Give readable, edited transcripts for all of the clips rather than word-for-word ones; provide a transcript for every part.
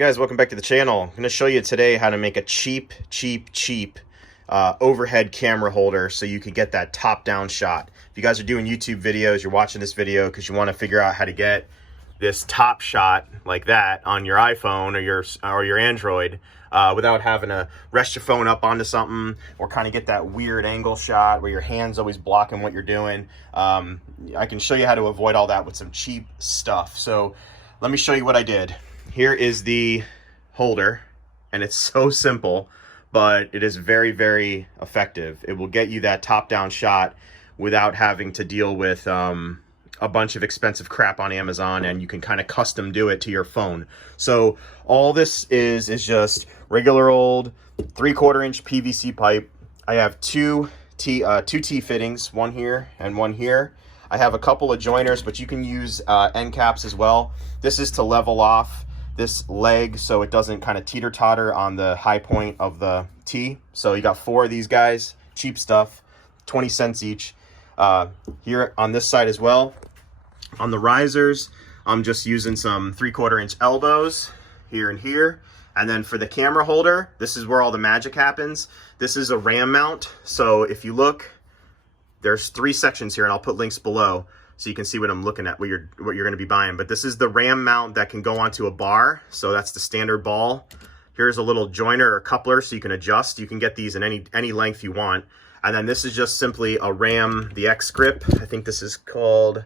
Guys, welcome back to the channel. I'm going to show you today how to make a cheap overhead camera holder so you can get that top-down shot. If you guys are doing YouTube videos, you're watching this video because you want to figure out how to get this top shot like that on your iPhone or your Android without having to rest your phone up onto something or kind of get that weird angle shot where your hand's always blocking what you're doing. I can show you how to avoid all that with some cheap stuff. So let me show you what I did. Here is the holder, and it's so simple, but it is very, very effective. It will get you that top-down shot without having to deal with a bunch of expensive crap on Amazon, and you can kind of custom do it to your phone. So all this is just regular old 3/4 inch PVC pipe. I have two T fittings, one here and one here. I have a couple of joiners, but you can use end caps as well. This is to level off this leg so it doesn't kind of teeter-totter on the high point of the T. So you got 4 of these guys, cheap stuff, 20 cents each. Here on this side as well. On the risers, I'm just using some 3/4 inch elbows here and here. And then for the camera holder, this is where all the magic happens. This is a RAM mount. So if you look, there's 3 sections here, and I'll put links below so you can see what I'm looking at, what you're going to be buying. But this is the RAM mount that can go onto a bar. So that's the standard ball. Here's a little joiner or coupler so you can adjust. You can get these in any length you want. And then this is just simply a RAM, the X grip. I think this is called,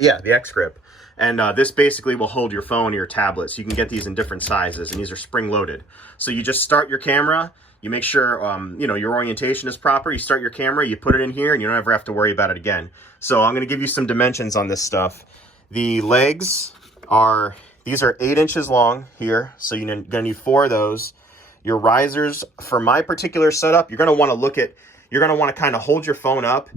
yeah, the X grip. And this basically will hold your phone or your tablet. So you can get these in different sizes, and these are spring loaded. So you just start your camera. You make sure, your orientation is proper. You start your camera, you put it in here, and you don't ever have to worry about it again. So I'm going to give you some dimensions on this stuff. The legs are, these are 8 inches long here. So you're going to need 4 of those. Your risers, for my particular setup, you're going to want to kind of hold your phone up,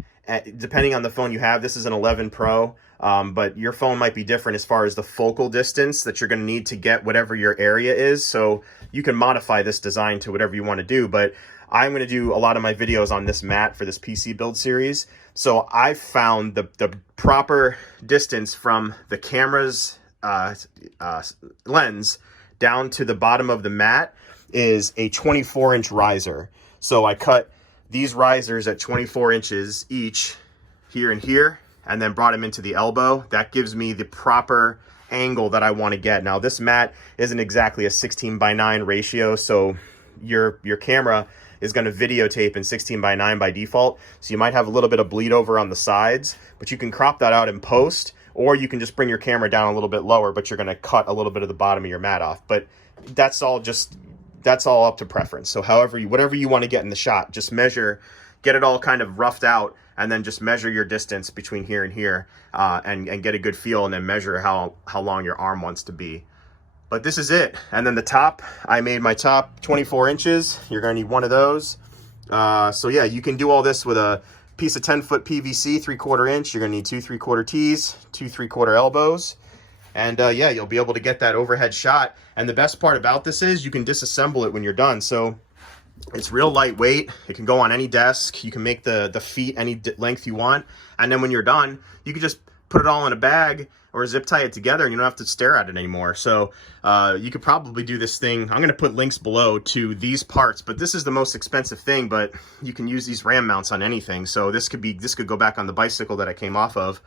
depending on the phone you have. This is an 11 Pro. But your phone might be different as far as the focal distance that you're going to need to get whatever your area is. So you can modify this design to whatever you want to do. But I'm going to do a lot of my videos on this mat for this PC build series. So I found the proper distance from the camera's lens down to the bottom of the mat is a 24 inch riser. So I cut these risers at 24 inches each here and here, and then brought them into the elbow. That gives me the proper angle that I want to get. Now this mat isn't exactly a 16:9 ratio, so your camera is going to videotape in 16:9 by default. So you might have a little bit of bleed over on the sides, but you can crop that out in post, or you can just bring your camera down a little bit lower, but you're going to cut a little bit of the bottom of your mat off. But that's all up to preference. So whatever you want to get in the shot, just measure, get it all kind of roughed out, and then just measure your distance between here and here, and get a good feel, and then measure how long your arm wants to be. But this is it. And then the top, I made my top 24 inches. You're gonna need one of those. So yeah, you can do all this with a piece of 10-foot PVC, 3/4 inch. You're gonna need 2 3/4 Ts, 2 3/4 elbows. And yeah, you'll be able to get that overhead shot. And the best part about this is you can disassemble it when you're done. So it's real lightweight. It can go on any desk. You can make the feet any length you want. And then when you're done, you can just put it all in a bag or zip tie it together, and you don't have to stare at it anymore. So you could probably do this thing. I'm going to put links below to these parts, but this is the most expensive thing, but you can use these RAM mounts on anything. So this could go back on the bicycle that I came off of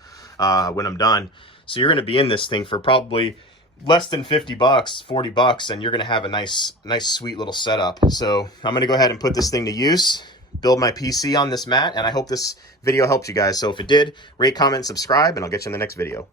when I'm done. So you're going to be in this thing for probably less than 50 bucks, 40 bucks, and you're going to have a nice, sweet little setup. So I'm going to go ahead and put this thing to use, build my PC on this mat, and I hope this video helped you guys. So if it did, rate, comment, subscribe, and I'll get you in the next video.